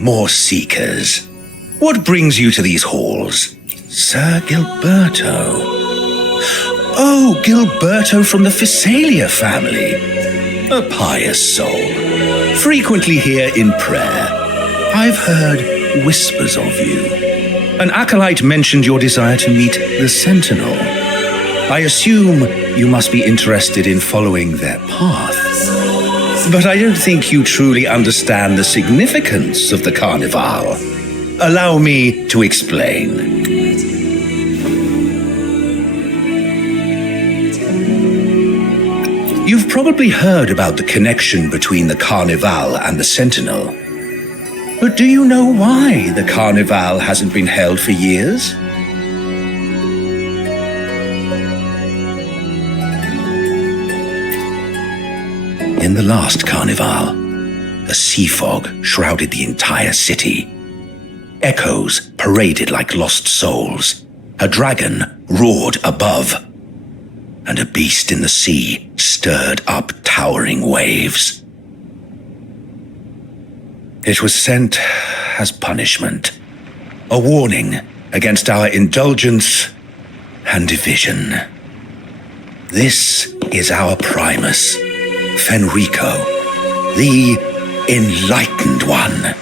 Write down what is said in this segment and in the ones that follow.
more seekers. What brings you to these halls? Sir Gilberto. Oh, Gilberto from the Physalia family. A pious soul. Frequently here in prayer. I've heard whispers of you. An acolyte mentioned your desire to meet the Sentinel. I assume you must be interested in following their path. But I don't think you truly understand the significance of the Carnival. Allow me to explain. You've probably heard about the connection between the Carnival and the Sentinel. But do you know why the Carnival hasn't been held for years? In the last Carnival, a sea fog shrouded the entire city. Echoes paraded like lost souls. A dragon roared above. And a beast in the sea stirred up towering waves. It was sent as punishment. A warning against our indulgence and division. This is our Primus, Fenrico, the Enlightened One.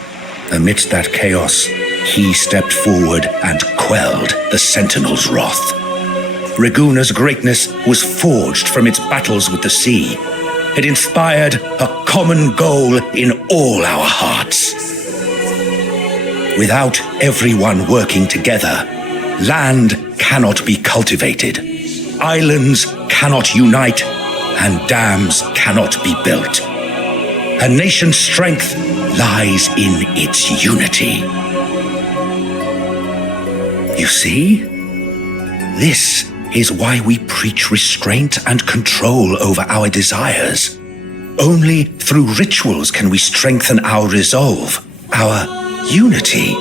Amidst that chaos, he stepped forward and quelled the Sentinel's wrath. Raguna's greatness was forged from its battles with the sea. It inspired a common goal in all our hearts. Without everyone working together, land cannot be cultivated, islands cannot unite, and dams cannot be built. A nation's strength lies in its unity. You see? This is why we preach restraint and control over our desires. Only through rituals can we strengthen our resolve, our unity.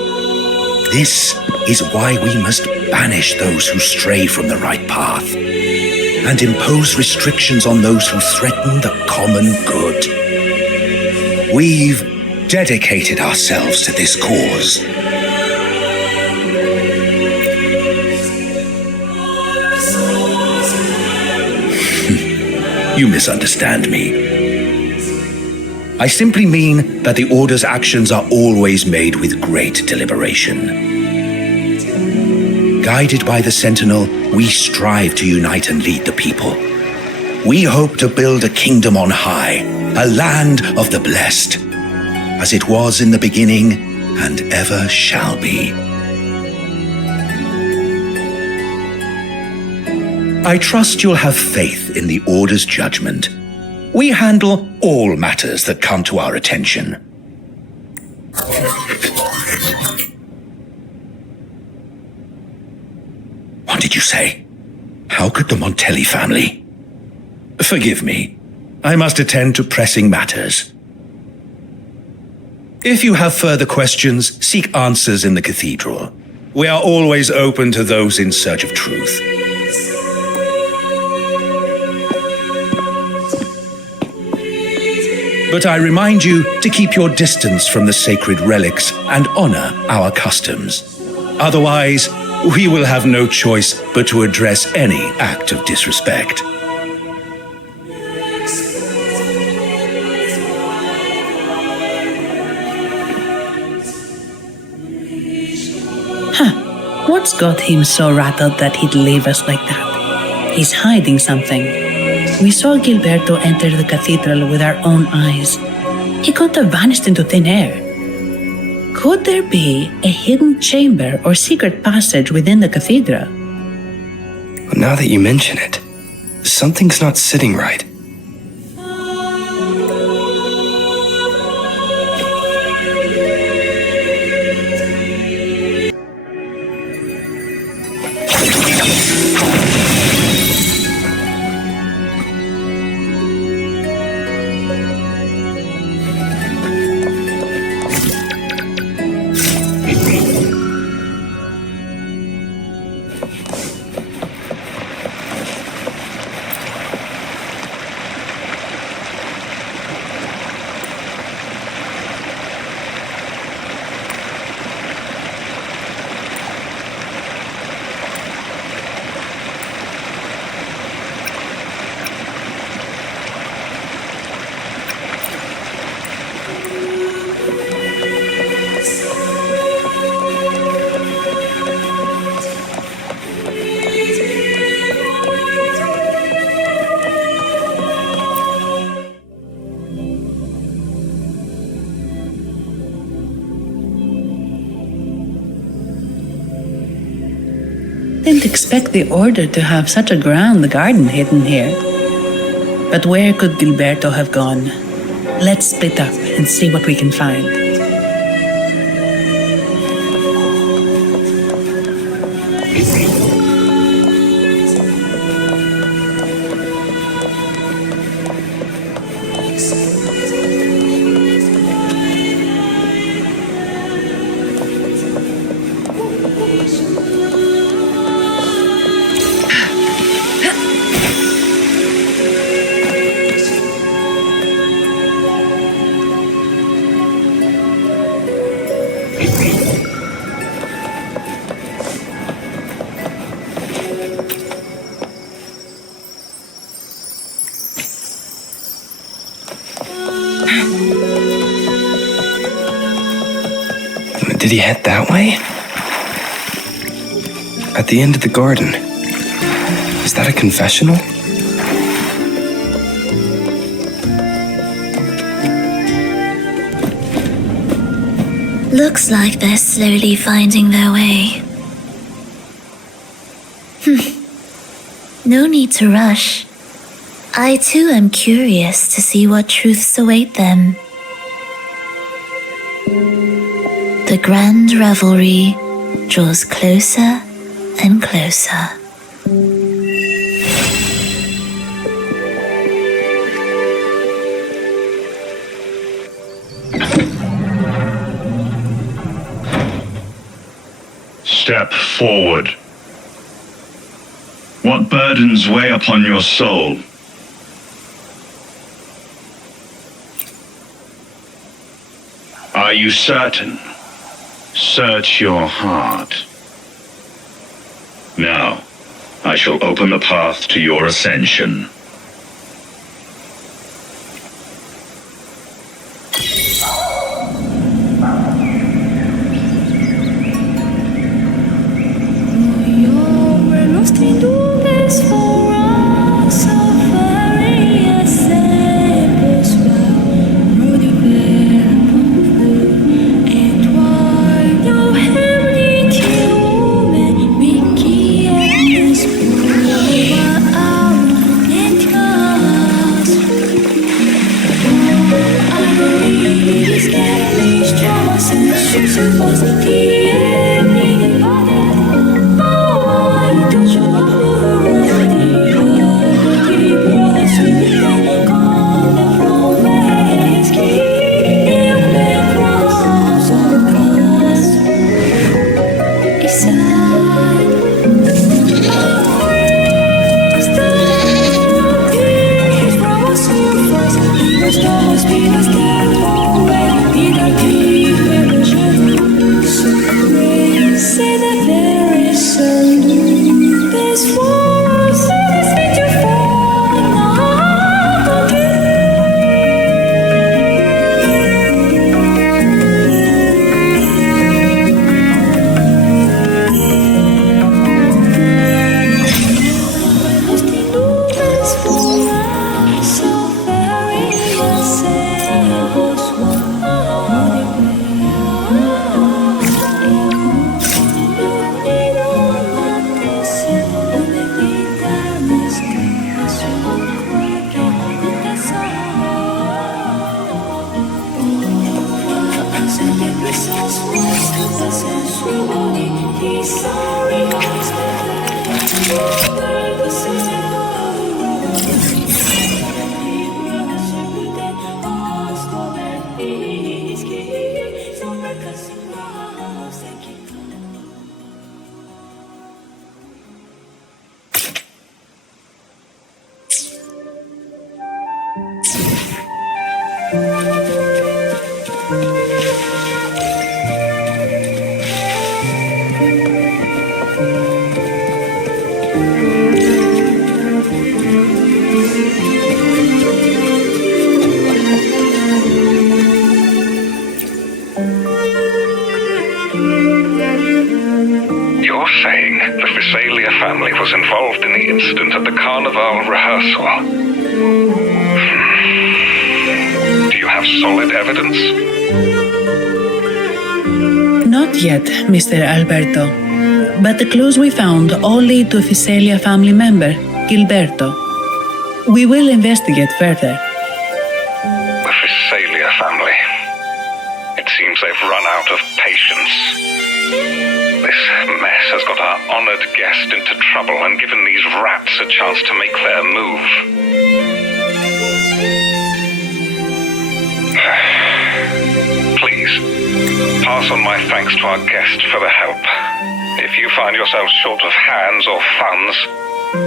This is why we must banish those who stray from the right path and impose restrictions on those who threaten the common good. We've dedicated ourselves to this cause. You misunderstand me. I simply mean that the Order's actions are always made with great deliberation. Guided by the Sentinel, we strive to unite and lead the people. We hope to build a kingdom on high, a land of the blessed, as it was in the beginning and ever shall be. I trust you'll have faith in the Order's judgment. We handle all matters that come to our attention. What did you say? How could the Montelli family? Forgive me. I must attend to pressing matters. If you have further questions, seek answers in the cathedral. We are always open to those in search of truth. But I remind you to keep your distance from the sacred relics and honor our customs. Otherwise, we will have no choice but to address any act of disrespect. What's got him so rattled that he'd leave us like that? He's hiding something. We saw Gilberto enter the cathedral with our own eyes. He couldn't have vanished into thin air. Could there be a hidden chamber or secret passage within the cathedral? Now that you mention it, something's not sitting right. Didn't expect the order to have such a grand garden hidden here. But where could Gilberto have gone? Let's split up and see what we can find. Did he head that way? At the end of the garden. Is that a confessional? Looks like they're slowly finding their way. No need to rush. I too am curious to see what truths await them. The grand revelry draws closer and closer. Step forward. What burdens weigh upon your soul? Are you certain? Search your heart. Now, I shall open the path to your ascension. Not yet, Mr. Alberto. But the clues we found all lead to a Visalia family member, Gilberto. We will investigate further. The Visalia family. It seems they've run out of patience. This mess has got our honored guest into trouble and given these rats a chance to make their move. Please, pass on my thanks to our guest for the help. If you find yourself short of hands or funds,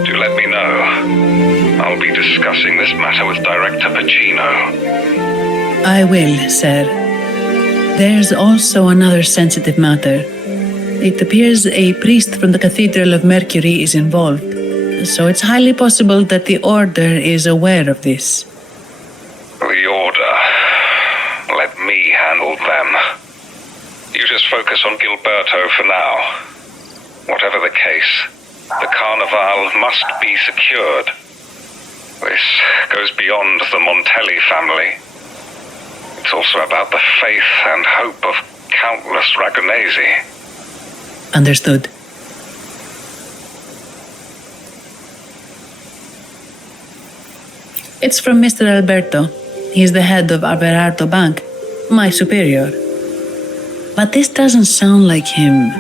do let me know. I'll be discussing this matter with Director Pacino. I will, sir. There's also another sensitive matter. It appears a priest from the Cathedral of Mercury is involved, so it's highly possible that the Order is aware of this. The Order. Let me handle them. You just focus on Gilberto for now. Whatever the case, the Carnival must be secured. This goes beyond the Montelli family. It's also about the faith and hope of countless Ragonesi. Understood. It's from Mr. Alberto. He's the head of Averardo Bank, my superior. But this doesn't sound like him.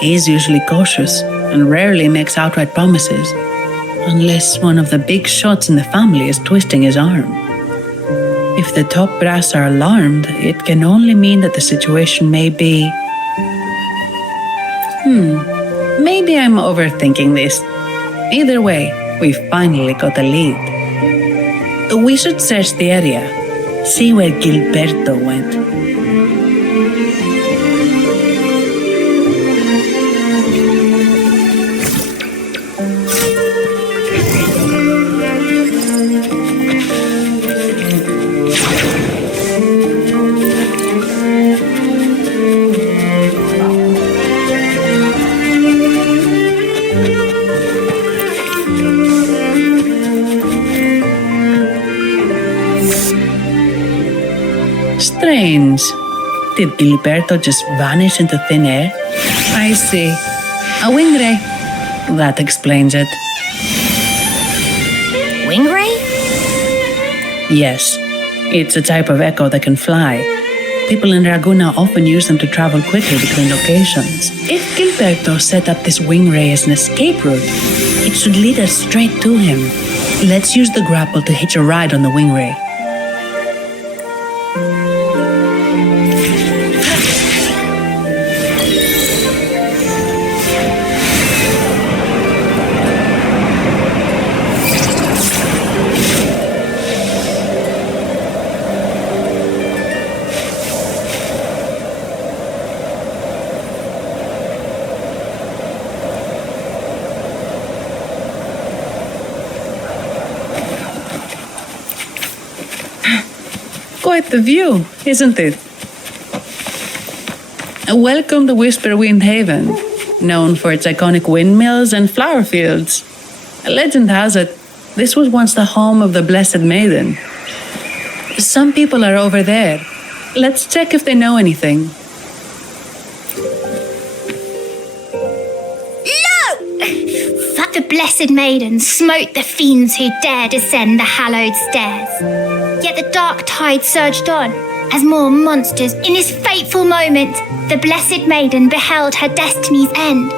He's usually cautious and rarely makes outright promises, unless one of the big shots in the family is twisting his arm. If the top brass are alarmed, it can only mean that the situation may be... Maybe I'm overthinking this. Either way, we finally got a lead. We should search the area, see where Gilberto went. Strange. Did Gilberto just vanish into thin air? I see. A wing ray. That explains it. Wing ray? Yes. It's a type of echo that can fly. People in Raguna often use them to travel quickly between locations. If Gilberto set up this wing ray as an escape route, it should lead us straight to him. Let's use the grapple to hitch a ride on the wing ray. Quite the view, isn't it? Welcome to Whisperwind Haven, known for its iconic windmills and flower fields. Legend has it, this was once the home of the Blessed Maiden. Some people are over there. Let's check if they know anything. That the Blessed Maiden smote the fiends who dared ascend the hallowed stairs. Yet the dark tide surged on, as more monsters. In this fateful moment, the Blessed Maiden beheld her destiny's end.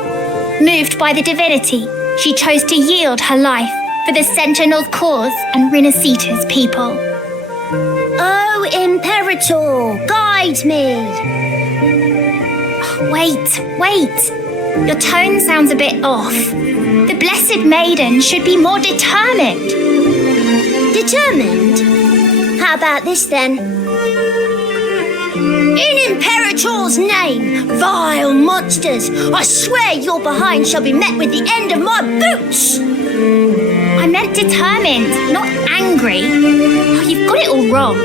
Moved by the divinity, she chose to yield her life for the Sentinel's cause and Rinascita's people. Oh, Imperator, guide me! Wait. Your tone sounds a bit off. The Blessed Maiden should be more determined. Determined? How about this then? In Imperator's name, vile monsters, I swear your behind shall be met with the end of my boots! I meant determined, not angry. Oh, you've got it all wrong.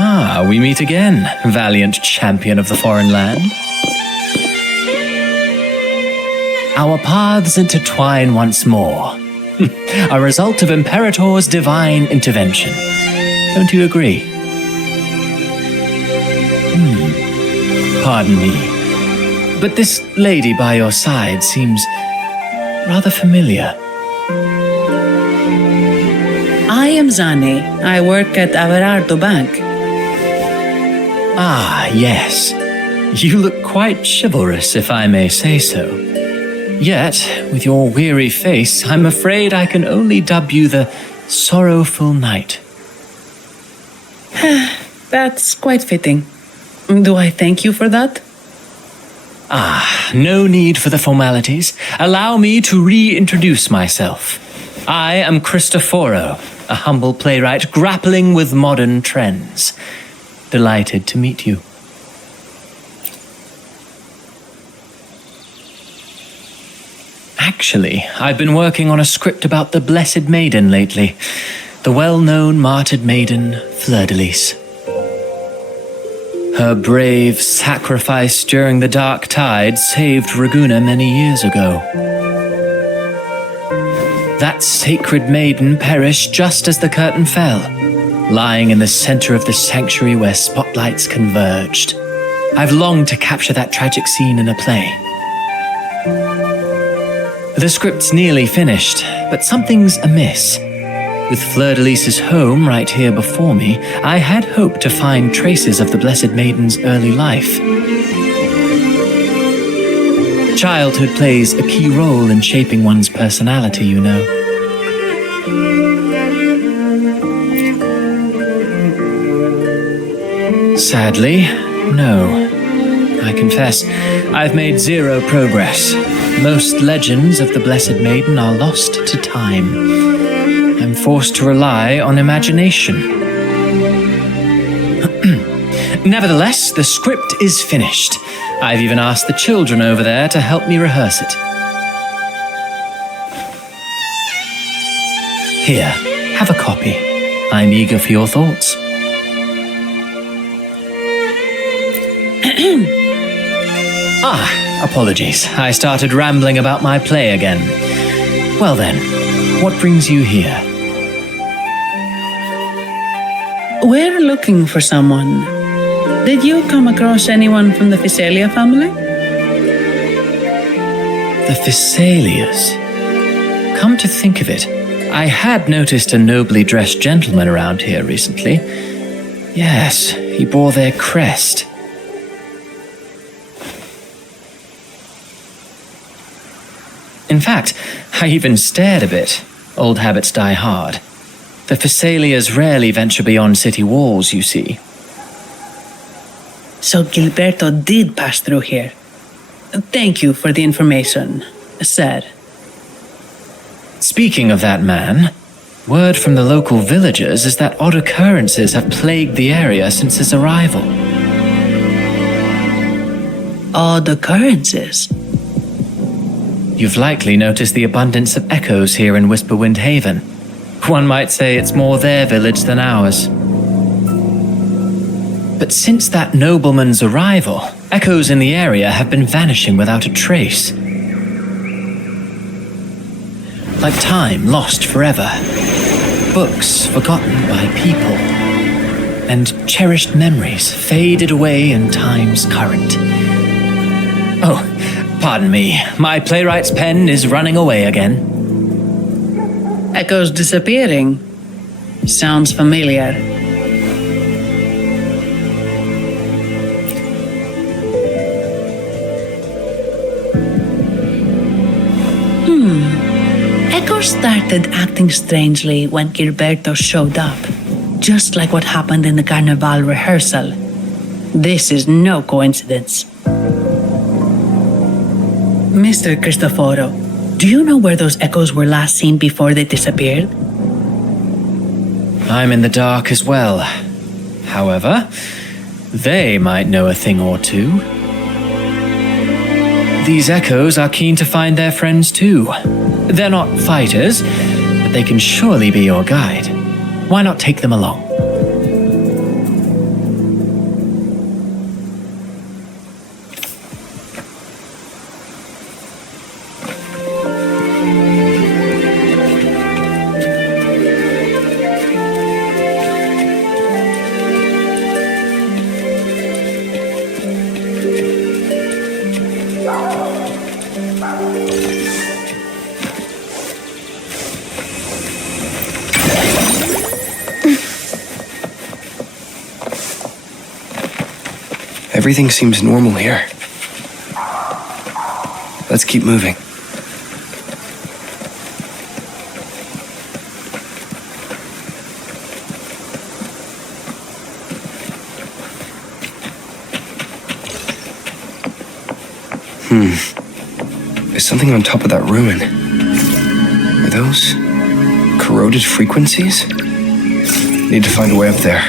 Ah, we meet again, valiant champion of the foreign land. our paths intertwine once more. A result of Imperator's divine intervention. Don't you agree? Pardon me, but this lady by your side seems rather familiar. I am Zani. I work at Averardo Bank. Ah, yes. You look quite chivalrous, if I may say so. Yet, with your weary face, I'm afraid I can only dub you the Sorrowful Knight. That's quite fitting. Do I thank you for that? Ah, no need for the formalities. Allow me to reintroduce myself. I am Cristoforo, a humble playwright grappling with modern trends. Delighted to meet you. Actually, I've been working on a script about the Blessed Maiden lately. The well-known martyred maiden, Fleur-de-Lis. Her brave sacrifice during the Dark Tide saved Raguna many years ago. That sacred maiden perished just as the curtain fell, lying in the center of the sanctuary where spotlights converged. I've longed to capture that tragic scene in a play. The script's nearly finished, but something's amiss. With Fleur-de-Lis's home right here before me, I had hoped to find traces of the Blessed Maiden's early life. Childhood plays a key role in shaping one's personality, you know. Sadly, no. I confess, I've made zero progress. Most legends of the Blessed Maiden are lost to time. I'm forced to rely on imagination. Nevertheless, the script is finished. I've even asked the children over there to help me rehearse it. Here, have a copy. I'm eager for your thoughts. Apologies. I started rambling about my play again. Well then, what brings you here? We're looking for someone. Did you come across anyone from the Physalia family? The Physalias? Come to think of it, I had noticed a nobly dressed gentleman around here recently. Yes, he bore their crest. In fact, I even stared a bit. Old habits die hard. The Physalias rarely venture beyond city walls, you see. So Gilberto did pass through here. Thank you for the information, sir. Speaking of that man, word from the local villagers is that odd occurrences have plagued the area since his arrival. Odd occurrences? You've likely noticed the abundance of echoes here in Whisperwind Haven. One might say it's more their village than ours. But since that nobleman's arrival, echoes in the area have been vanishing without a trace. Like time lost forever. Books forgotten by people. And cherished memories faded away in time's current. Oh, pardon me. My playwright's pen is running away again. Echoes disappearing. Sounds familiar. Echoes started acting strangely when Gilberto showed up. Just like what happened in the Carnival rehearsal. This is no coincidence. Mr. Cristoforo, do you know where those echoes were last seen before they disappeared? I'm in the dark as well. However, they might know a thing or two. These echoes are keen to find their friends too. They're not fighters, but they can surely be your guide. Why not take them along? Everything seems normal here. Let's keep moving. There's something on top of that ruin. Are those corroded frequencies? Need to find a way up there.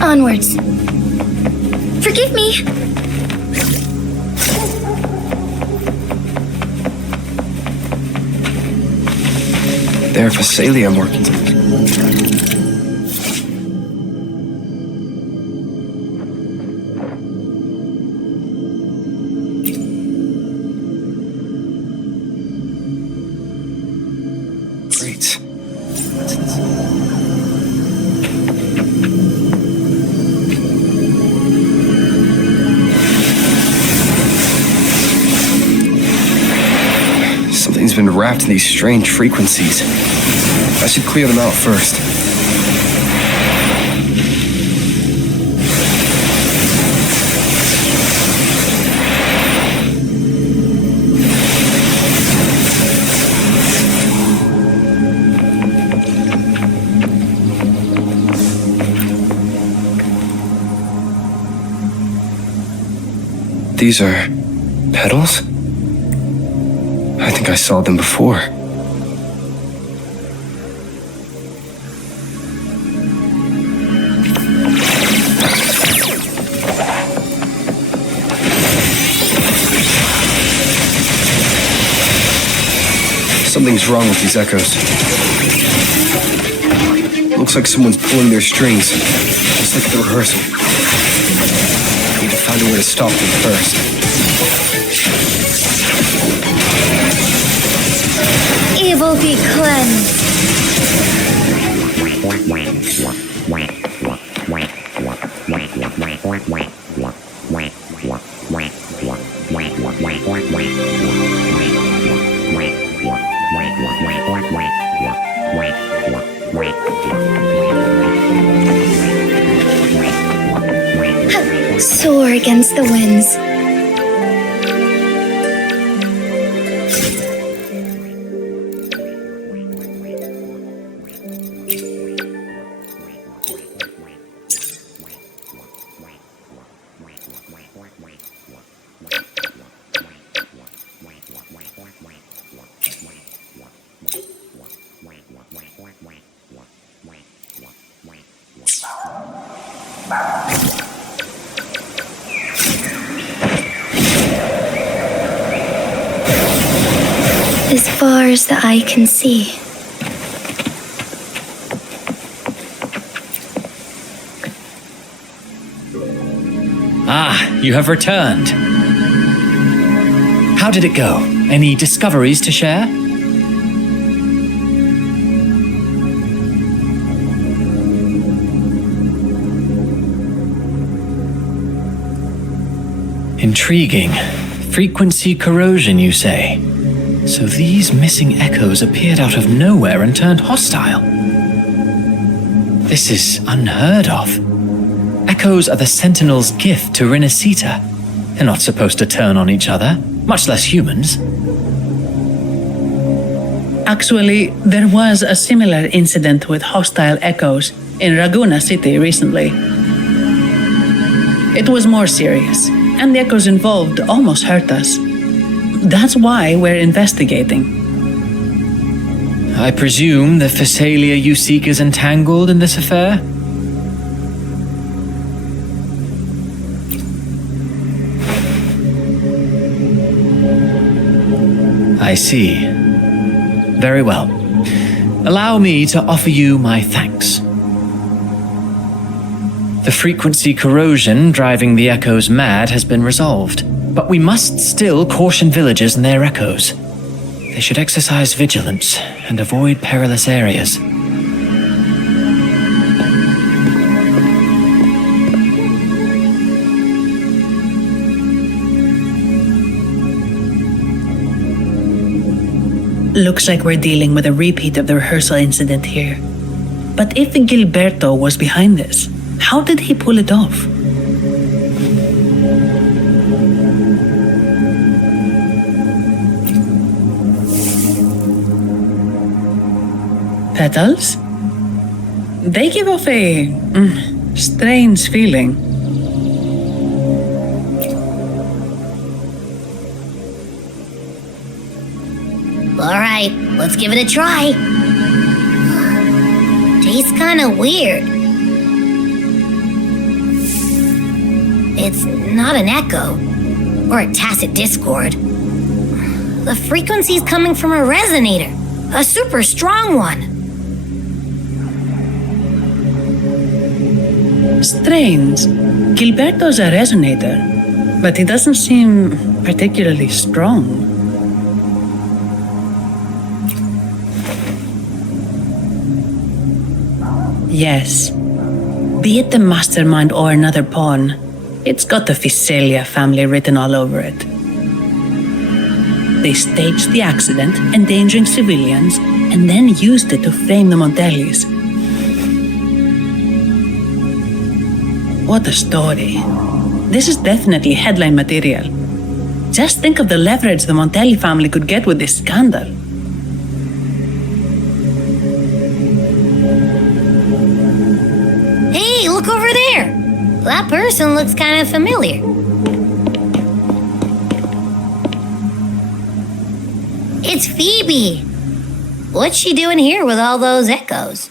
Onwards. Forgive me. They're Phasalia working. Great. Something's been wrapped in these strange frequencies. I should clear them out first. These are petals? I think I saw them before. Something's wrong with these echoes. Looks like someone's pulling their strings, just like at the rehearsal. Need to find a way to stop them first. Evil be cleansed. Soar against the winds. As far as the eye can see. Ah, you have returned. How did it go? Any discoveries to share? Intriguing. Frequency corrosion, you say? So these missing echoes appeared out of nowhere and turned hostile. This is unheard of. Echoes are the Sentinel's gift to Rinascita. They're not supposed to turn on each other, much less humans. Actually, there was a similar incident with hostile echoes in Raguna City recently. It was more serious, and the echoes involved almost hurt us. That's why we're investigating. I presume the Phasalia you seek is entangled in this affair? I see. Very well. Allow me to offer you my thanks. The frequency corrosion driving the echoes mad has been resolved, but we must still caution villagers and their echoes. They should exercise vigilance and avoid perilous areas. Looks like we're dealing with a repeat of the rehearsal incident here. But if Gilberto was behind this, How did he pull it off? Petals? They give off a strange feeling. All right, let's give it a try. Tastes kind of weird. It's not an echo or a tacit discord. The frequency's coming from a resonator, a super strong one. Strange. Gilberto's a resonator, but he doesn't seem particularly strong. Yes. Be it the mastermind or another pawn, it's got the Visalia family written all over it. They staged the accident, endangering civilians, and then used it to frame the Montellis. What a story. This is definitely headline material. Just think of the leverage the Montelli family could get with this scandal. Hey, look over there! That person looks kind of familiar. It's Phoebe! What's she doing here with all those echoes?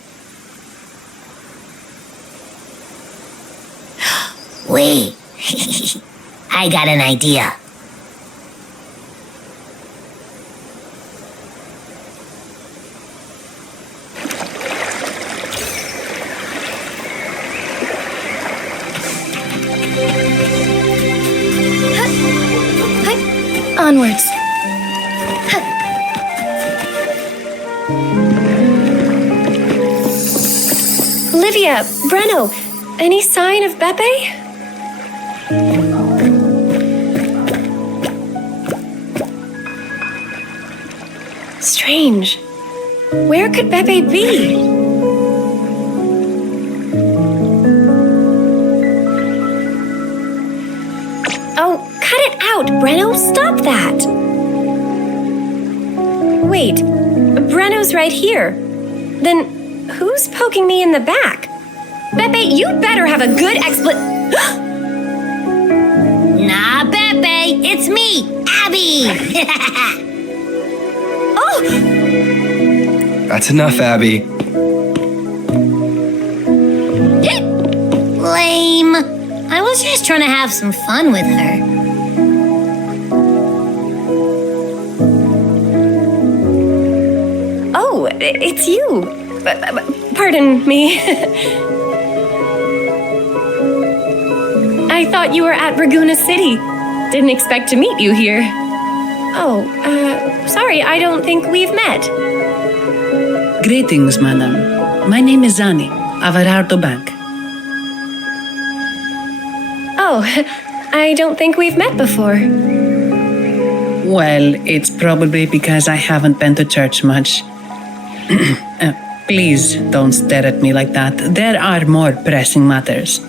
Wait, I got an idea. Onwards. Olivia, Breno, any sign of Beppe? Strange. Where could Beppe be? Oh, cut it out, Breno. Stop that. Wait, Breno's right here. Then who's poking me in the back? Beppe, you'd better have a good Nah, Beppe, it's me, Abby! Oh! That's enough, Abby. Lame. I was just trying to have some fun with her. Oh, it's you. Pardon me. I thought you were at Raguna City. Didn't expect to meet you here. Oh, sorry, I don't think we've met. Greetings, madam. My name is Zani, Averardo Bank. Oh, I don't think we've met before. Well, it's probably because I haven't been to church much. Please don't stare at me like that. There are more pressing matters.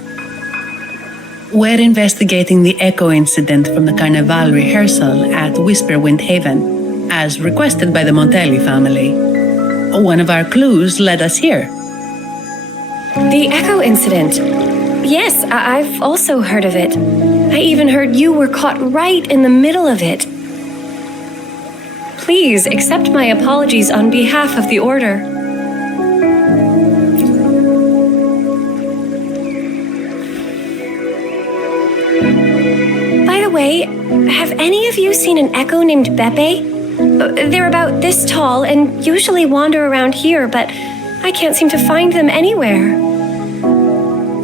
We're investigating the echo incident from the Carnival rehearsal at Whisperwind Haven, as requested by the Montelli family. One of our clues led us here. The echo incident. Yes, I've also heard of it. I even heard you were caught right in the middle of it. Please accept my apologies on behalf of the Order. By the way, have any of you seen an echo named Beppe? They're about this tall and usually wander around here, but I can't seem to find them anywhere.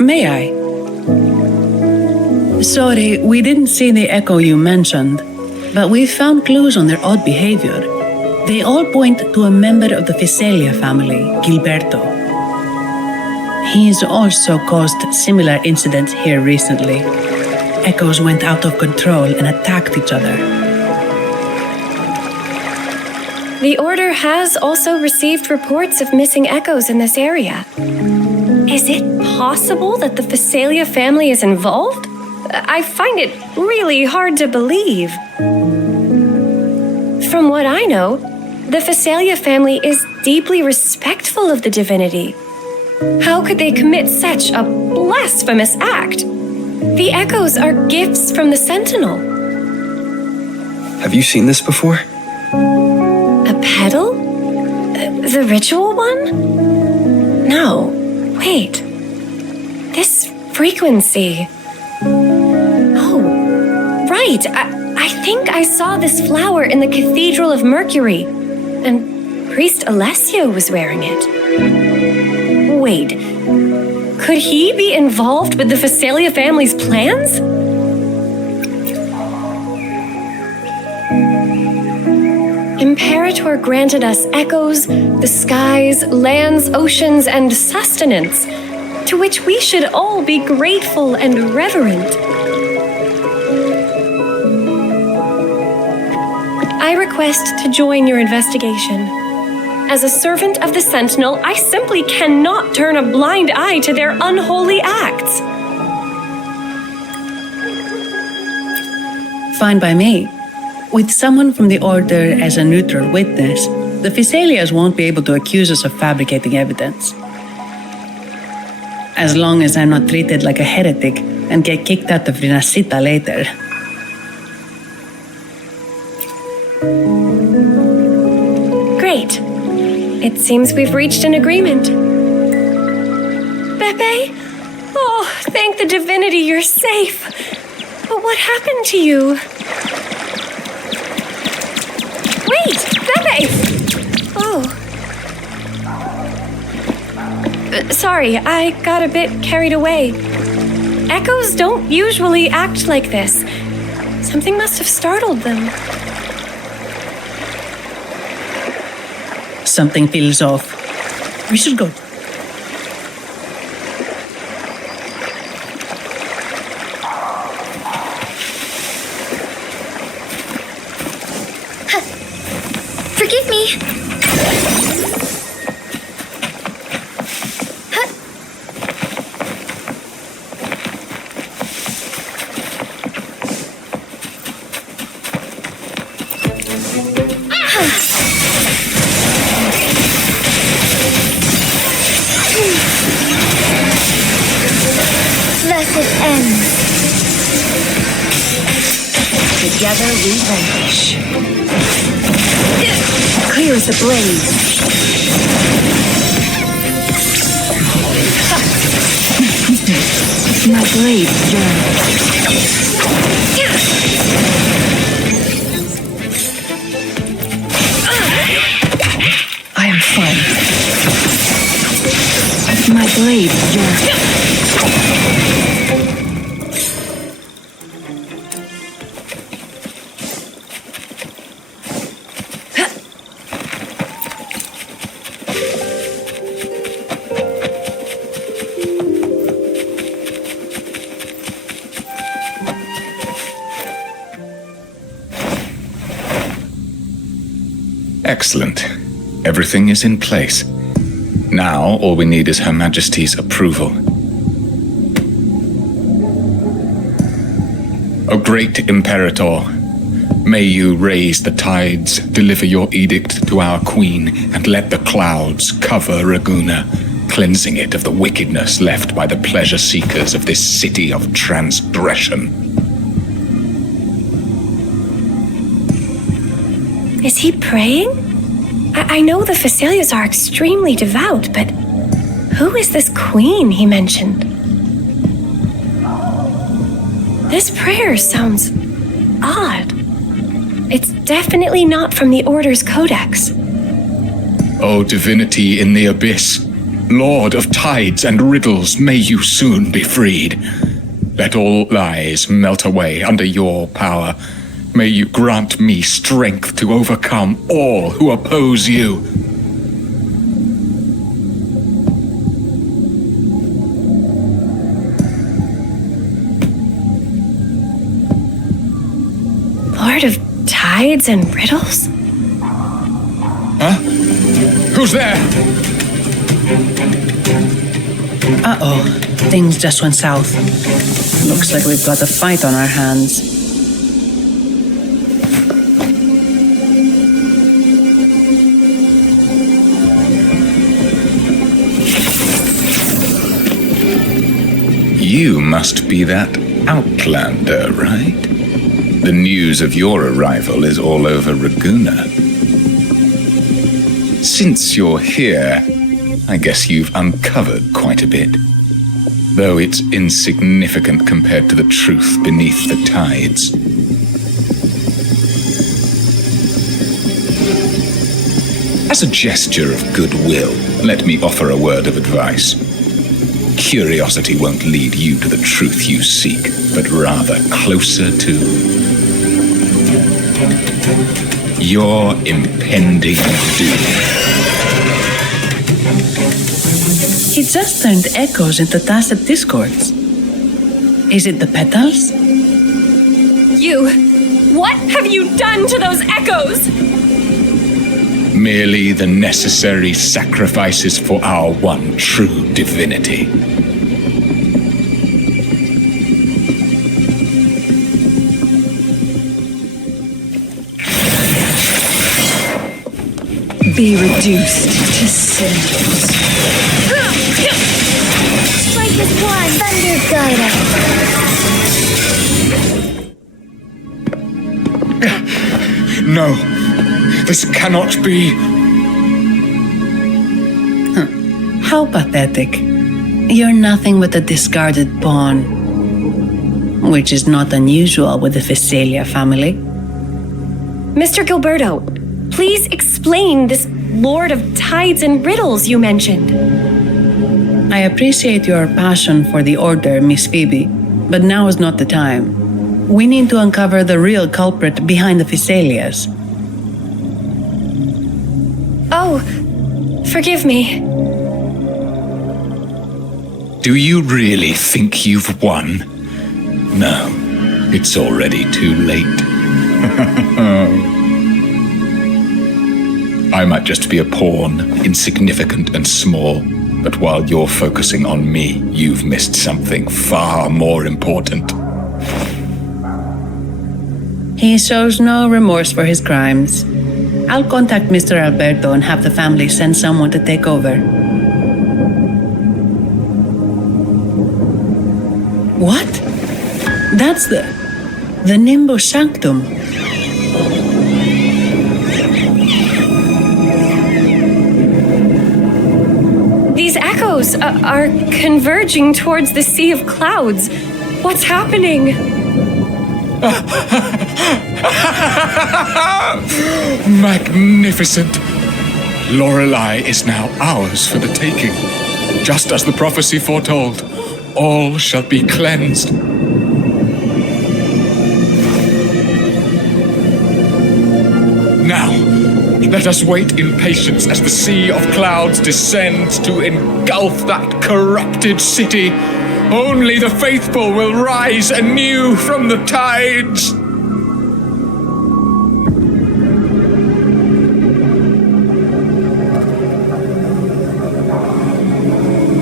May I? Sorry, we didn't see the echo you mentioned, but we found clues on their odd behavior. They all point to a member of the Visalia family, Gilberto. He's also caused similar incidents here recently. Echoes went out of control and attacked each other. The Order has also received reports of missing echoes in this area. Is it possible that the Phasalia family is involved? I find it really hard to believe. From what I know, the Phasalia family is deeply respectful of the divinity. How could they commit such a blasphemous act? The echoes are gifts from the Sentinel. Have you seen this before? A pedal? The ritual one? No. Wait. This frequency. Oh, right. I think I saw this flower in the Cathedral of Mercury, and Priest Alessio was wearing it. Wait. Could he be involved with the Phasalia family's plans? Imperator granted us echoes, the skies, lands, oceans, and sustenance, to which we should all be grateful and reverent. I request to join your investigation. As a servant of the Sentinel, I simply cannot turn a blind eye to their unholy acts. Fine by me. With someone from the Order as a neutral witness, the Phasalias won't be able to accuse us of fabricating evidence. As long as I'm not treated like a heretic and get kicked out of Rinascita later. Great. It seems we've reached an agreement. Beppe? Oh, thank the divinity you're safe. But what happened to you? Wait, Beppe! Oh. Sorry, I got a bit carried away. Echoes don't usually act like this. Something must have startled them. Something feels off. We should go. Forgive me. Blessed end. Together we vanquish. Clear as the blaze. My blade yearns. I am fine. My blade yearns. Excellent. Everything is in place. Now, all we need is Her Majesty's approval. O great Imperator, may you raise the tides, deliver your edict to our Queen, and let the clouds cover Raguna, cleansing it of the wickedness left by the pleasure seekers of this city of transgression. Is he praying? I know the Phasalias are extremely devout, but who is this queen he mentioned? This prayer sounds odd. It's definitely not from the Order's codex. O divinity in the abyss, Lord of tides and riddles, may you soon be freed. Let all lies melt away under your power. May you grant me strength to overcome all who oppose you. Lord of tides and riddles? Huh? Who's there? Uh-oh, things just went south. Looks like we've got a fight on our hands. You must be that outlander, right? The news of your arrival is all over Raguna. Since you're here, I guess you've uncovered quite a bit. Though it's insignificant compared to the truth beneath the tides. As a gesture of goodwill, let me offer a word of advice. Curiosity won't lead you to the truth you seek, but rather closer to your impending doom. He just turned echoes into tacit discords. Is it the petals? What have you done to those echoes? Merely the necessary sacrifices for our one true divinity. Be reduced to cinders. Strike this one, thunder guide us. No, this cannot be. How pathetic. You're nothing but a discarded pawn. Which is not unusual with the Visalia family. Mr. Gilberto, please explain this Lord of Tides and Riddles you mentioned. I appreciate your passion for the Order, Miss Phoebe, but now is not the time. We need to uncover the real culprit behind the Visalias. Oh, forgive me. Do you really think you've won? No, it's already too late. I might just be a pawn, insignificant and small, but while you're focusing on me, you've missed something far more important. He shows no remorse for his crimes. I'll contact Mr. Alberto and have the family send someone to take over. What? That's the Nimbus Sanctum. These echoes are converging towards the Sea of Clouds. What's happening? Magnificent! Lorelei is now ours for the taking. Just as the prophecy foretold, all shall be cleansed. Now, let us wait in patience as the Sea of Clouds descends to engulf that corrupted city. Only the faithful will rise anew from the tides.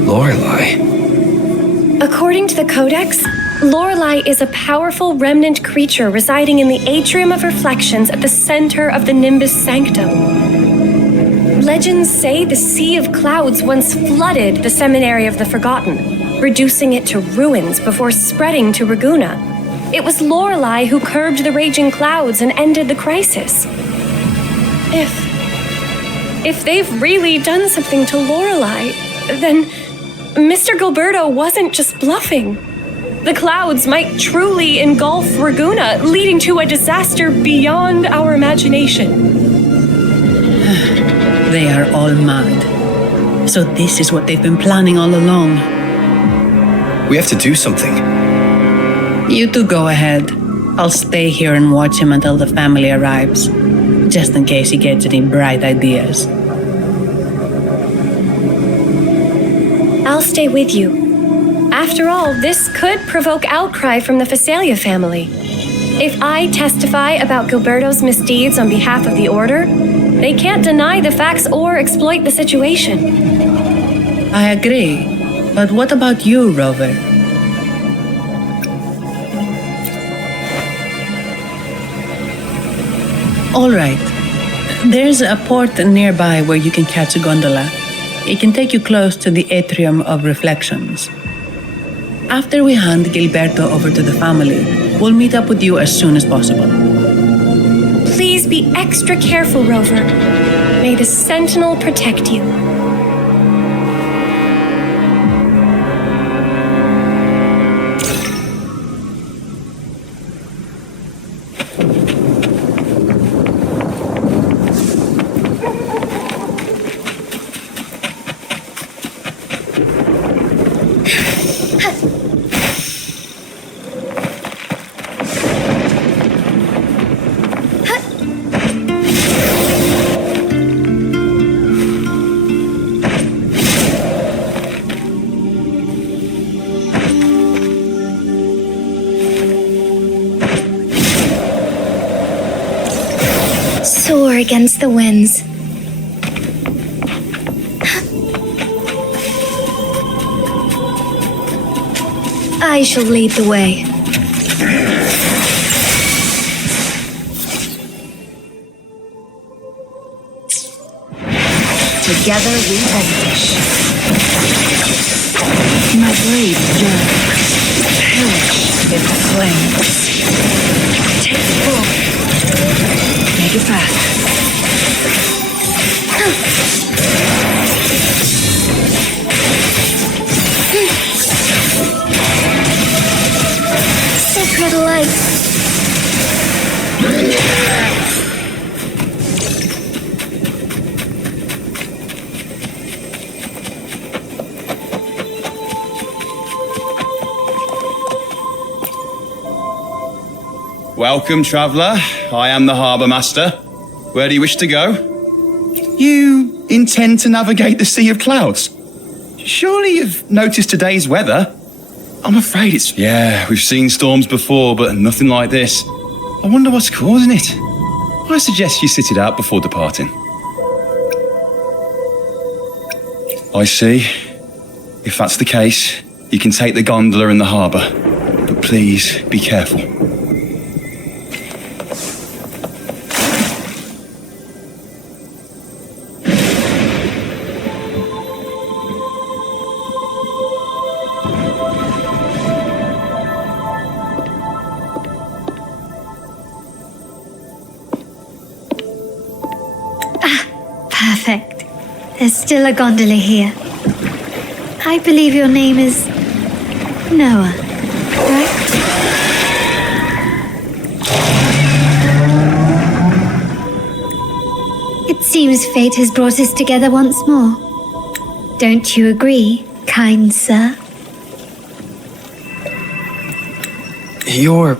Lorelei. According to the Codex, Lorelei is a powerful remnant creature residing in the Atrium of Reflections at the center of the Nimbus Sanctum. Legends say the Sea of Clouds once flooded the Seminary of the Forgotten, reducing it to ruins before spreading to Raguna. It was Lorelei who curbed the raging clouds and ended the crisis. If they've really done something to Lorelei, then Mr. Gilberto wasn't just bluffing. The clouds might truly engulf Raguna, leading to a disaster beyond our imagination. They are all mad. So this is what they've been planning all along. We have to do something. You two go ahead. I'll stay here and watch him until the family arrives, just in case he gets any bright ideas. I'll stay with you. After all, this could provoke outcry from the Visalia family. If I testify about Gilberto's misdeeds on behalf of the Order, they can't deny the facts or exploit the situation. I agree. But what about you, Rover? All right. There's a port nearby where you can catch a gondola. It can take you close to the atrium of reflections. After we hand Gilberto over to the family, we'll meet up with you as soon as possible. Please be extra careful, Rover. May the Sentinel protect you. Soar against the winds. I shall lead the way. Together we vanquish. My blade yearns. Perish in the flames. Take the book. Make it fast. Sacred light. Welcome, traveller. I am the harbour master. Where do you wish to go? You intend to navigate the Sea of Clouds? Surely you've noticed today's weather? I'm afraid it's... Yeah, we've seen storms before, but nothing like this. I wonder what's causing it. I suggest you sit it out before departing. I see. If that's the case, you can take the gondola in the harbour. But please, be careful. Perfect. There's still a gondola here. I believe your name is Noah, right? It seems fate has brought us together once more. Don't you agree, kind sir? You're...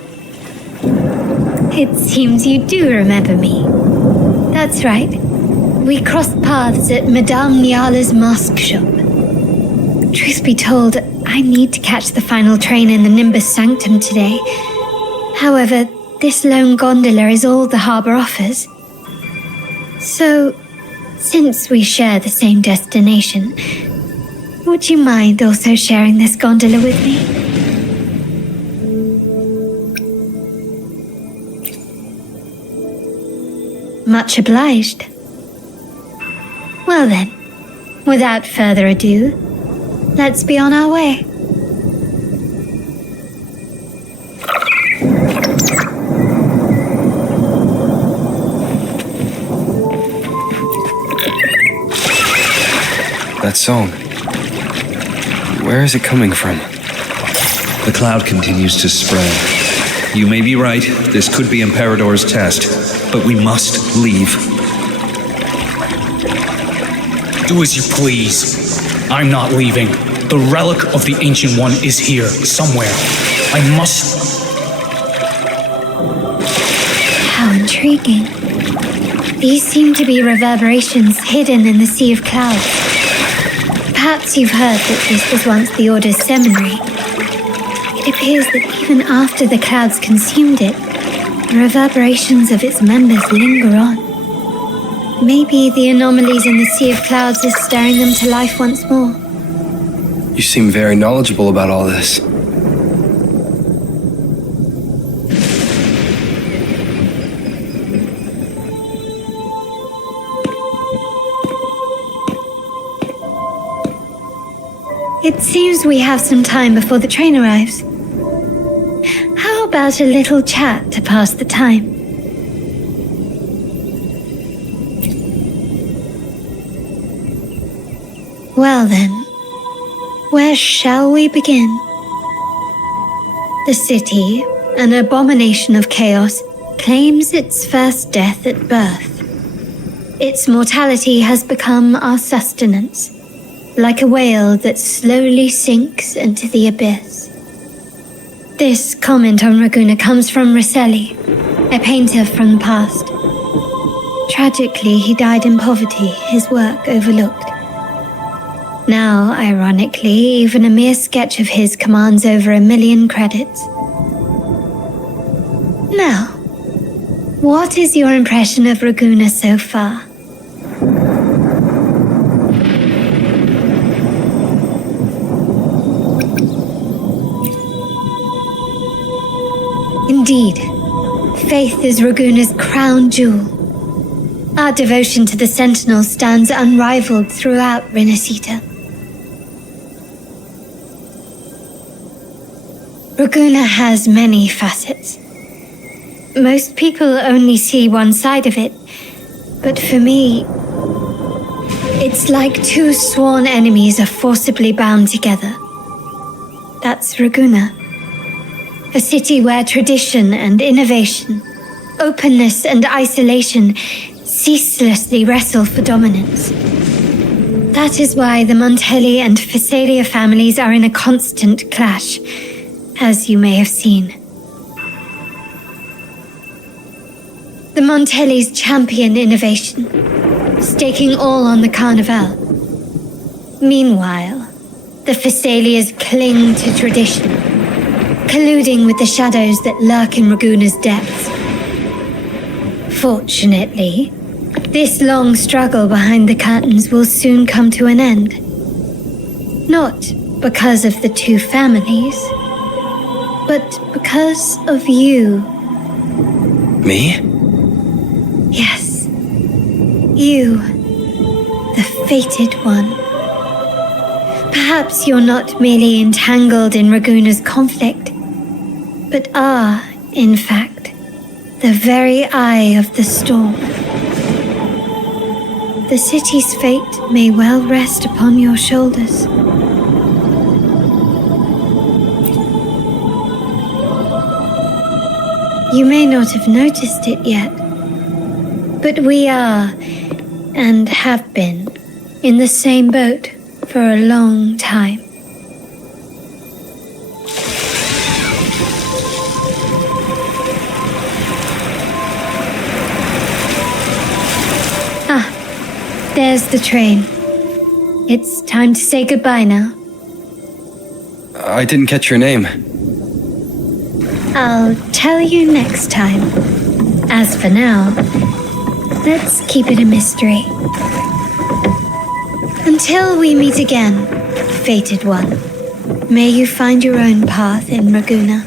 It seems you do remember me. That's right. We crossed paths at Madame Niala's mask shop. Truth be told, I need to catch the final train in the Nimbus Sanctum today. However, this lone gondola is all the harbour offers. So, since we share the same destination, would you mind also sharing this gondola with me? Much obliged. Well then, without further ado, let's be on our way. That song. Where is it coming from? The cloud continues to spread. You may be right, this could be Imperador's test, but we must leave. Do as you please. I'm not leaving. The relic of the Ancient One is here, somewhere. I must... How intriguing. These seem to be reverberations hidden in the Sea of Clouds. Perhaps you've heard that this was once the Order's seminary. It appears that even after the clouds consumed it, the reverberations of its members linger on. Maybe the anomalies in the Sea of Clouds is stirring them to life once more. You seem very knowledgeable about all this. It seems we have some time before the train arrives. How about a little chat to pass the time? Well then, where shall we begin? The city, an abomination of chaos, claims its first death at birth. Its mortality has become our sustenance, like a whale that slowly sinks into the abyss. This comment on Raguna comes from Risseli, a painter from the past. Tragically, he died in poverty, his work overlooked. Now, ironically, even a mere sketch of his commands over 1 million credits. Now, what is your impression of Raguna so far? Indeed, faith is Raguna's crown jewel. Our devotion to the Sentinel stands unrivaled throughout Rinascita. Raguna has many facets. Most people only see one side of it, but for me, it's like two sworn enemies are forcibly bound together. That's Raguna. A city where tradition and innovation, openness and isolation ceaselessly wrestle for dominance. That is why the Montelli and Phasalia families are in a constant clash, as you may have seen. The Montellis champion innovation, staking all on the Carnival. Meanwhile, the Phasalias cling to tradition, colluding with the shadows that lurk in Raguna's depths. Fortunately, this long struggle behind the curtains will soon come to an end. Not because of the two families, but because of you. Me? Yes. You. The fated one. Perhaps you're not merely entangled in Raguna's conflict, but are, in fact, the very eye of the storm. The city's fate may well rest upon your shoulders. You may not have noticed it yet, but we are, and have been, in the same boat for a long time. There's the train. It's time to say goodbye now. I didn't catch your name. I'll tell you next time. As for now, let's keep it a mystery. Until we meet again, fated one, may you find your own path in Raguna.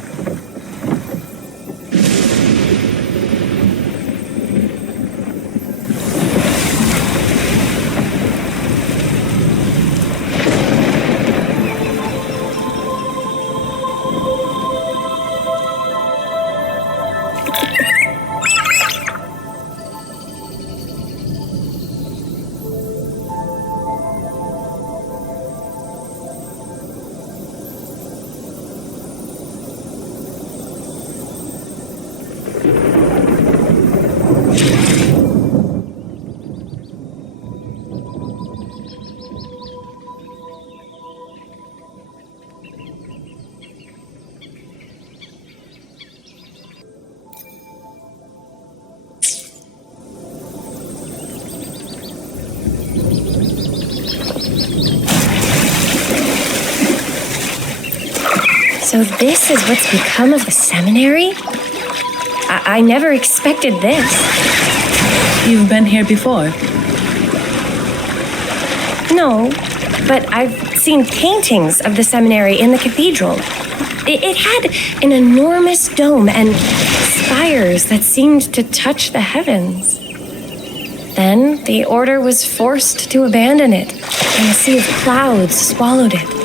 So this is what's become of the seminary? I never expected this. You've been here before? No, but I've seen paintings of the seminary in the cathedral. It had an enormous dome and spires that seemed to touch the heavens. Then the order was forced to abandon it, and a sea of clouds swallowed it.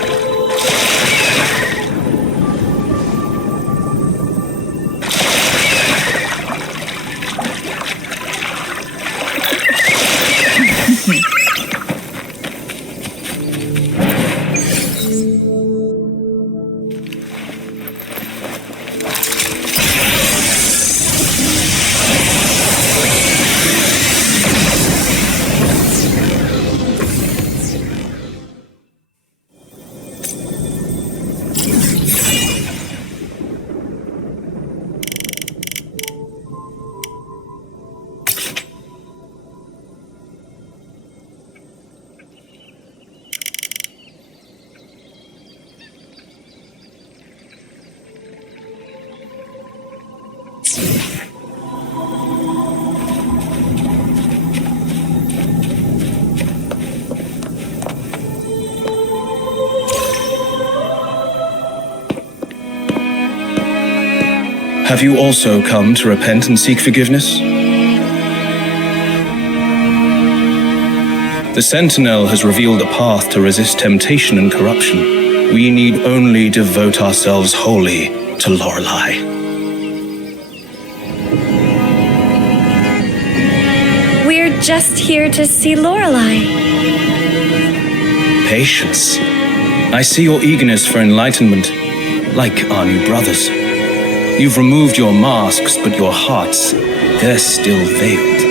Have you also come to repent and seek forgiveness? The Sentinel has revealed a path to resist temptation and corruption. We need only devote ourselves wholly to Lorelei. We're just here to see Lorelei. Patience. I see your eagerness for enlightenment, like our new brothers. You've removed your masks, but your hearts, they're still veiled.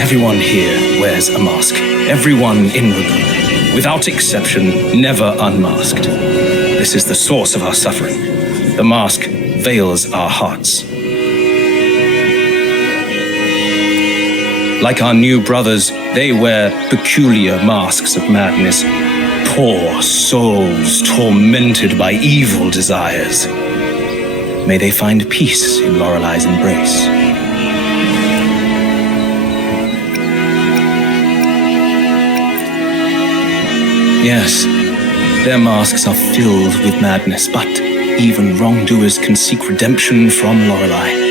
Everyone here wears a mask. Everyone in the room, without exception, never unmasked. This is the source of our suffering. The mask veils our hearts. Like our new brothers, they wear peculiar masks of madness. Poor souls tormented by evil desires. May they find peace in Lorelei's embrace. Yes, their masks are filled with madness, but even wrongdoers can seek redemption from Lorelei.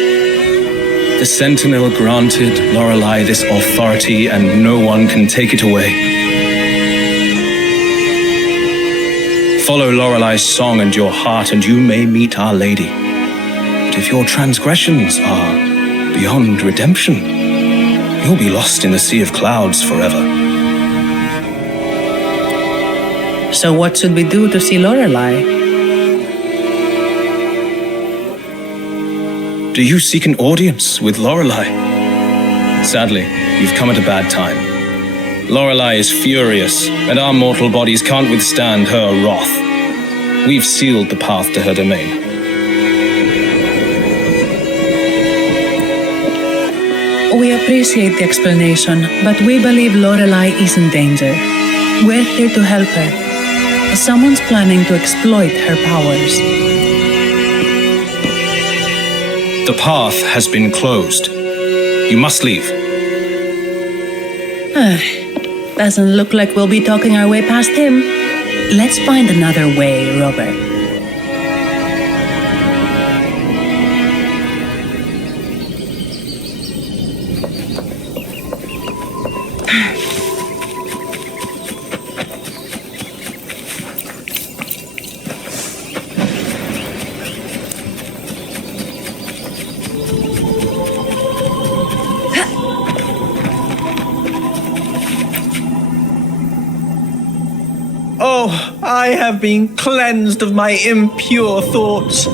The Sentinel granted Lorelei this authority, and no one can take it away. Follow Lorelei's song and your heart, and you may meet Our Lady. But if your transgressions are beyond redemption, you'll be lost in the sea of clouds forever. So what should we do to see Lorelei? Do you seek an audience with Lorelei? Sadly, you've come at a bad time. Lorelei is furious, and our mortal bodies can't withstand her wrath. We've sealed the path to her domain. We appreciate the explanation, but we believe Lorelei is in danger. We're here to help her. Someone's planning to exploit her powers. The path has been closed. You must leave. Doesn't look like we'll be talking our way past him. Let's find another way, Robert. Oh, I have been cleansed of my impure thoughts.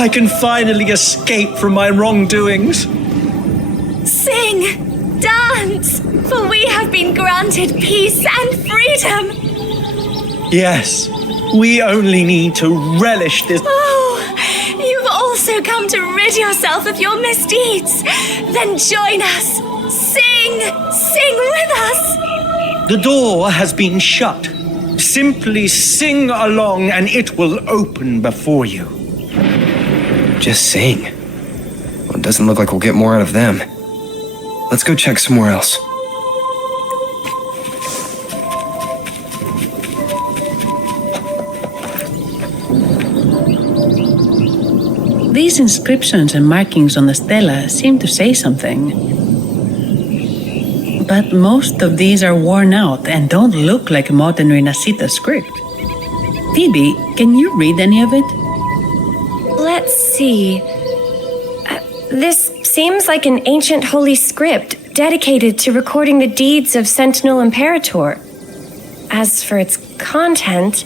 I can finally escape from my wrongdoings. Sing, dance, for we have been granted peace and freedom. Yes, we only need to relish this. Oh, you've also come to rid yourself of your misdeeds. Then join us. Sing with us. The door has been shut. Simply sing along and it will open before you. Just sing. Well, it doesn't look like we'll get more out of them. Let's go check somewhere else. These inscriptions and markings on the stela seem to say something. But most of these are worn out and don't look like modern Rinascita script. Phoebe, can you read any of it? Let's see. This seems like an ancient holy script dedicated to recording the deeds of Sentinel Imperator. As for its content,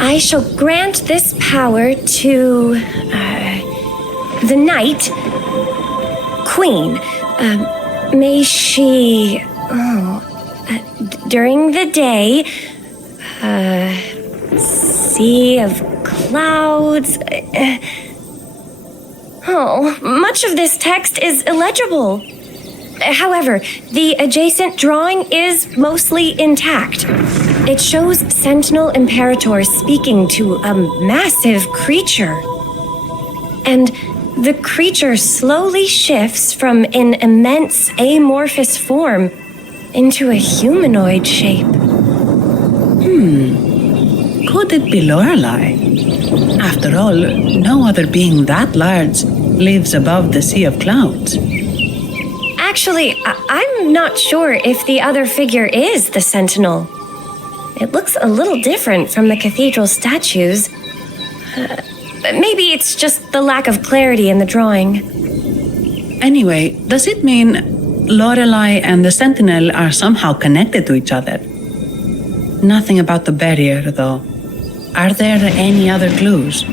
I shall grant this power to the Knight Queen. May she, during the day, sea of clouds. Much of this text is illegible. However, the adjacent drawing is mostly intact. It shows Sentinel Imperator speaking to a massive creature. And the creature slowly shifts from an immense amorphous form into a humanoid shape. Could it be Lorelei? After all, no other being that large lives above the sea of clouds. Actually, I'm not sure if the other figure is the Sentinel. It looks a little different from the cathedral statues. Maybe it's just the lack of clarity in the drawing. Anyway, does it mean Lorelei and the Sentinel are somehow connected to each other? Nothing about the barrier, though. Are there any other clues?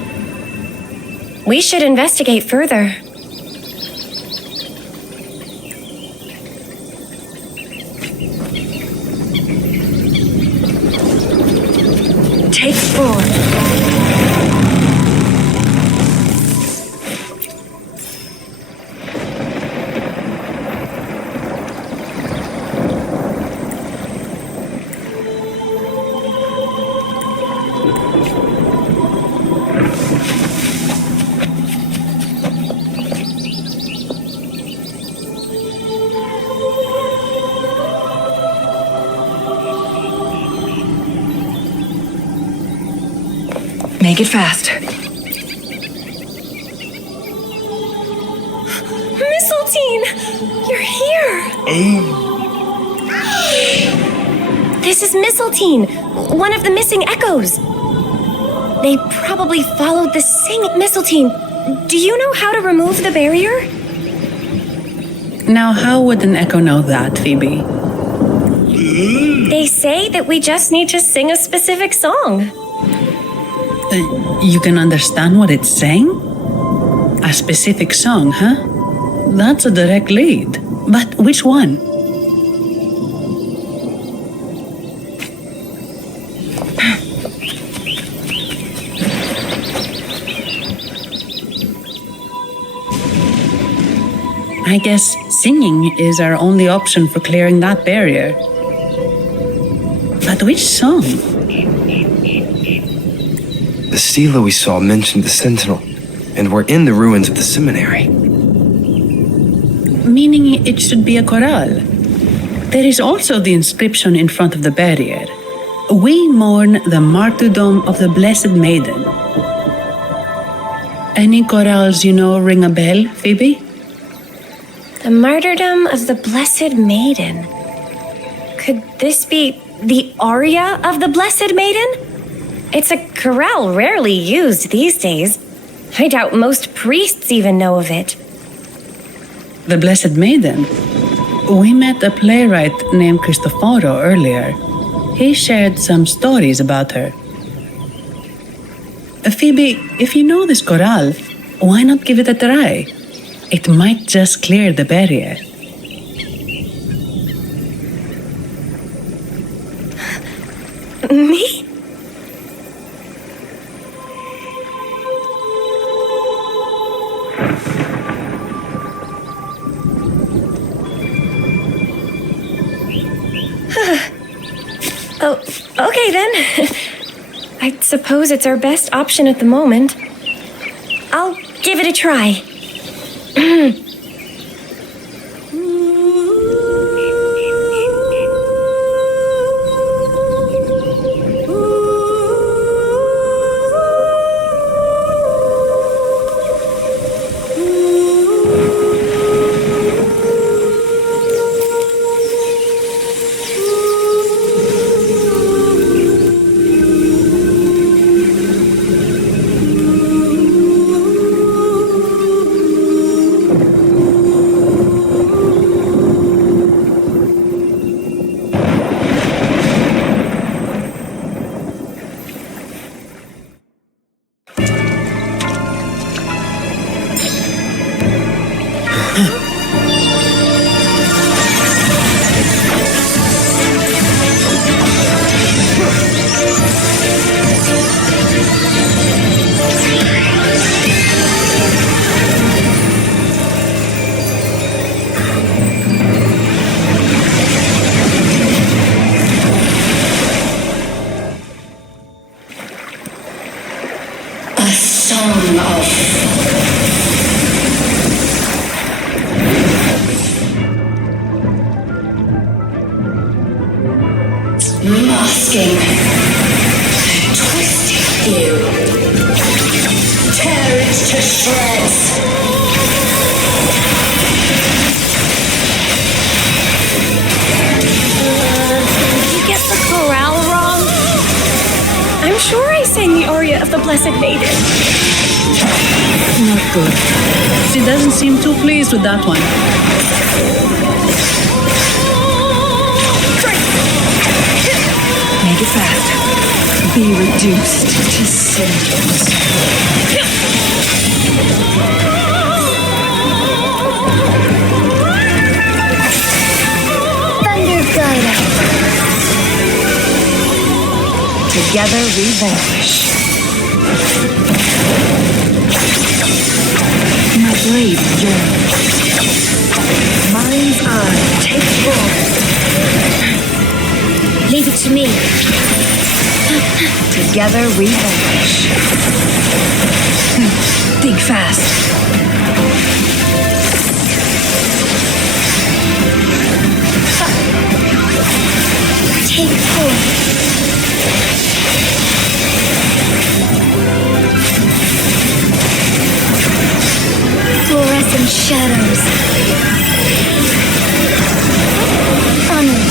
We should investigate further. Take 4. Make it fast. Mistletoe! You're here! This is Mistletoe, one of the missing echoes. They probably followed the Mistletoe. Do you know how to remove the barrier? Now, how would an echo know that, Phoebe? They say that we just need to sing a specific song. You can understand what it's saying? A specific song, huh? That's a direct lead. But which one? I guess singing is our only option for clearing that barrier. But which song? The stela we saw mentioned the Sentinel, and we're in the ruins of the seminary. Meaning it should be a chorale. There is also the inscription in front of the barrier. We mourn the martyrdom of the Blessed Maiden. Any chorales you know ring a bell, Phoebe? The martyrdom of the Blessed Maiden. Could this be the aria of the Blessed Maiden? It's a chorale rarely used these days. I doubt most priests even know of it. The Blessed Maiden? We met a playwright named Cristoforo earlier. He shared some stories about her. Phoebe, if you know this chorale, why not give it a try? It might just clear the barrier. Me? Oh, okay then. I suppose it's our best option at the moment. I'll give it a try. masking, twisting you, tear it to shreds. Did you get the chorale wrong? I'm sure I sang the aria of the Blessed Maiden. Not good. She doesn't seem too pleased with that one. Make it fast. Be reduced to cinders. Thunder guide us. Together we vanish. My blade yearns. Mind's eye, take form. Leave it to me. Together we vanish. Think fast. Take form. Fluorescent shadows. Honor.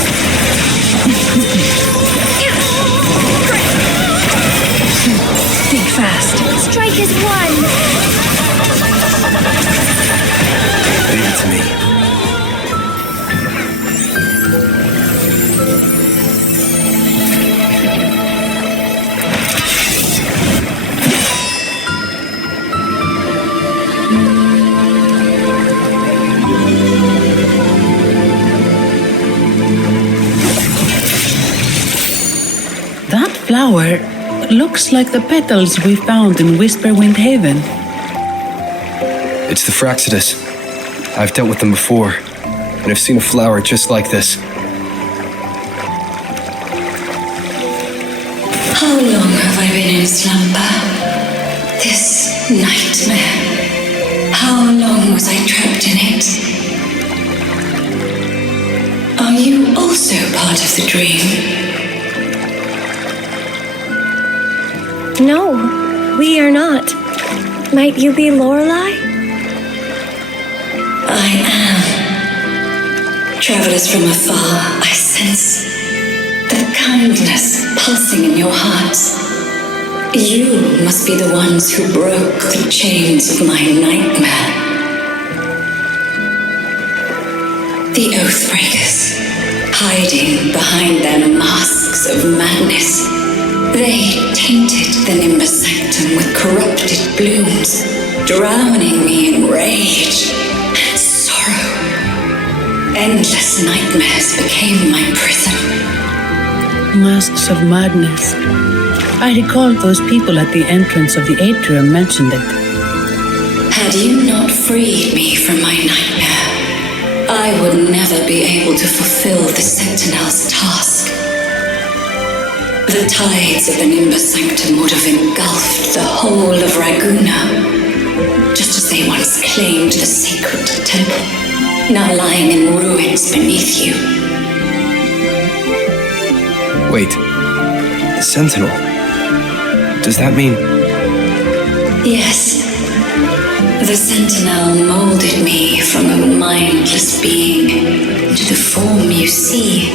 Think fast. Strike as one. Leave it to me. That flower looks like the petals we found in Whisperwind Haven. It's the Fraxidus. I've dealt with them before, and I've seen a flower just like this. How long have I been in slumber? This nightmare. How long was I trapped in it? Are you also part of the dream? No, we are not. Might you be Lorelei? I am. Travelers from afar, I sense the kindness pulsing in your hearts. You must be the ones who broke the chains of my nightmare. The Oathbreakers, hiding behind their masks of madness. They tainted the Nimbus Sanctum with corrupted blooms, drowning me in rage and sorrow. Endless nightmares became my prison. Masks of madness. I recall those people at the entrance of the atrium mentioned it. Had you not freed me from my nightmare, I would never be able to fulfill the Sentinel's task. The tides of the Nimbus Sanctum would have engulfed the whole of Raguna, just as they once claimed the sacred temple, now lying in ruins beneath you. Wait, the Sentinel. Does that mean... Yes, the Sentinel molded me from a mindless being into the form you see,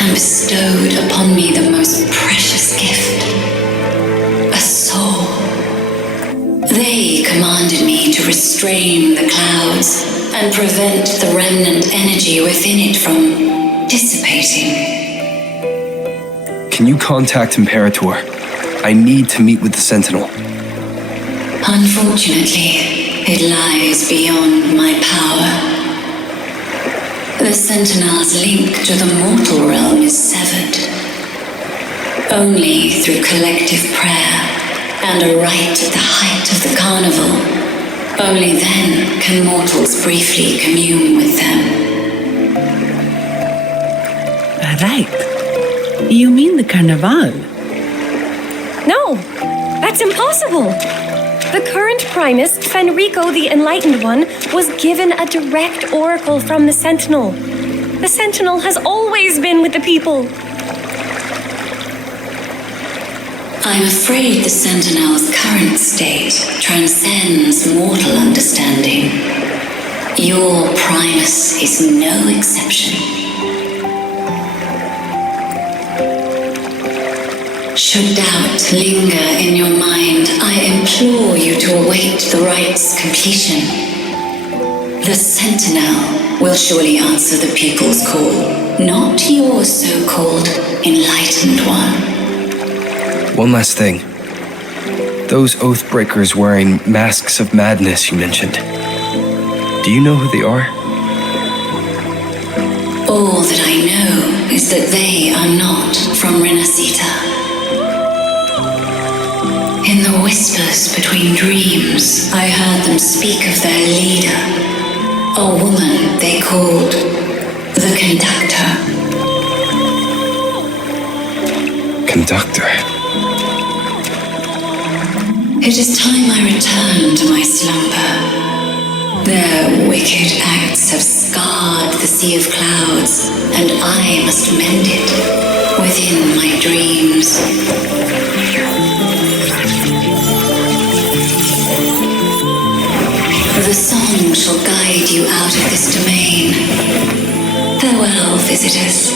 and bestowed upon me the most precious gift, a soul. They commanded me to restrain the clouds and prevent the remnant energy within it from dissipating. Can you contact Imperator? I need to meet with the Sentinel. Unfortunately, it lies beyond my power. The Sentinel's link to the mortal realm is severed. Only through collective prayer and a rite at the height of the carnival, only then can mortals briefly commune with them. A rite? You mean the Carnival? No, that's impossible. The current Primus, Fenrico the Enlightened One, was given a direct oracle from the Sentinel. The Sentinel has always been with the people. I'm afraid the Sentinel's current state transcends mortal understanding. Your Primus is no exception. Should doubt linger in your mind, I implore you to await the rite's completion. The Sentinel will surely answer the people's call, not your so-called enlightened one. One last thing. Those Oathbreakers wearing masks of madness you mentioned. Do you know who they are? All that I know is that they are not from Rinascita. In the whispers between dreams, I heard them speak of their leader, a woman they called the Conductor. Conductor? It is time I return to my slumber. Their wicked acts have scarred the sea of clouds, and I must mend it within my dreams. The song shall guide you out of this domain. Farewell, visitors.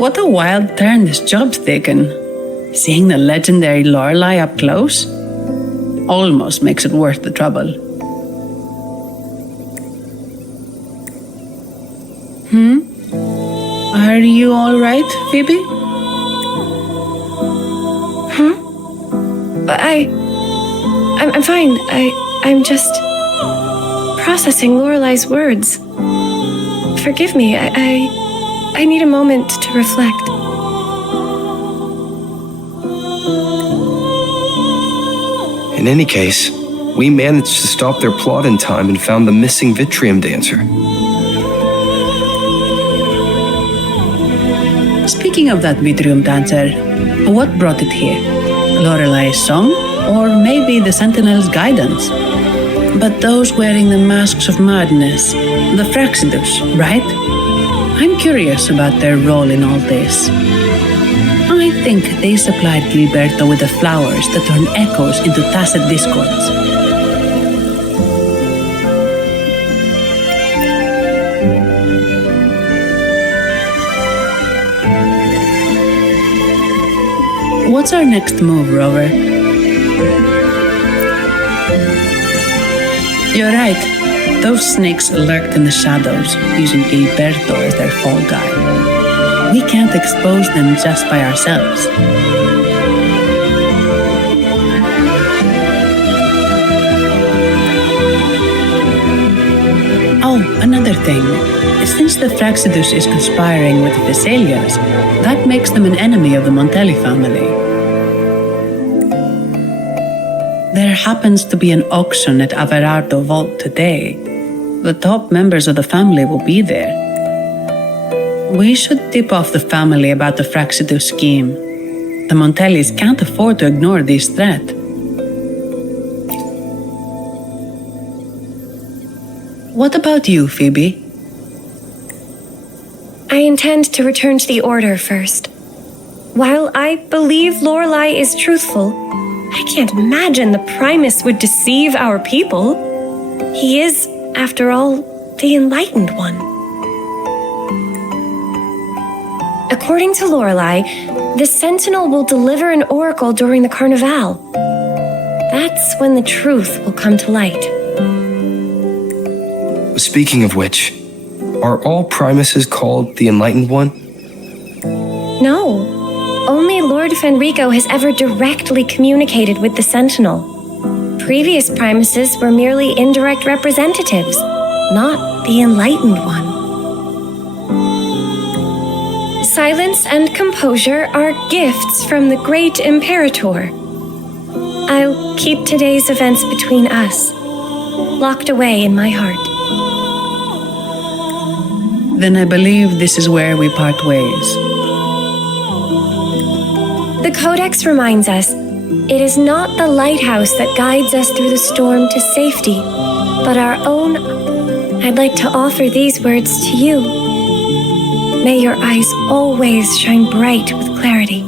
What a wild turn this job's taken. Seeing the legendary Lorelei up close almost makes it worth the trouble. Are you all right, Phoebe? I'm fine. I'm just processing Lorelei's words. Forgive me. I need a moment to reflect. In any case, we managed to stop their plot in time and found the missing Vitrium dancer. Speaking of that Vitrium dancer, what brought it here? Lorelei's song? Or maybe the Sentinel's guidance? But those wearing the masks of madness, the Fraxidus, right? I'm curious about their role in all this. I think they supplied Gilberto with the flowers that turn echoes into tacit discords. What's our next move, Rover? You're right. Those snakes lurked in the shadows, using Gilberto as their fall guy. We can't expose them just by ourselves. Oh, another thing. Since the Fraxidus is conspiring with the Thessalians, that makes them an enemy of the Montelli family. There happens to be an auction at Averardo Vault today. The top members of the family will be there. We should tip off the family about the Fraxidus scheme. The Montellis can't afford to ignore this threat. What about you, Phoebe? I intend to return to the Order first. While I believe Lorelei is truthful, I can't imagine the Primus would deceive our people. He is, after all, the Enlightened One. According to Lorelei, the Sentinel will deliver an oracle during the Carnival. That's when the truth will come to light. Speaking of which, are all Primuses called the Enlightened One? No. Only Lord Fenrico has ever directly communicated with the Sentinel. Previous Primuses were merely indirect representatives, not the Enlightened One. Silence and composure are gifts from the great Imperator. I'll keep today's events between us, locked away in my heart. Then I believe this is where we part ways. The Codex reminds us, It is not the lighthouse that guides us through the storm to safety, but our own. I'd like to offer these words to you. May your eyes always shine bright with clarity.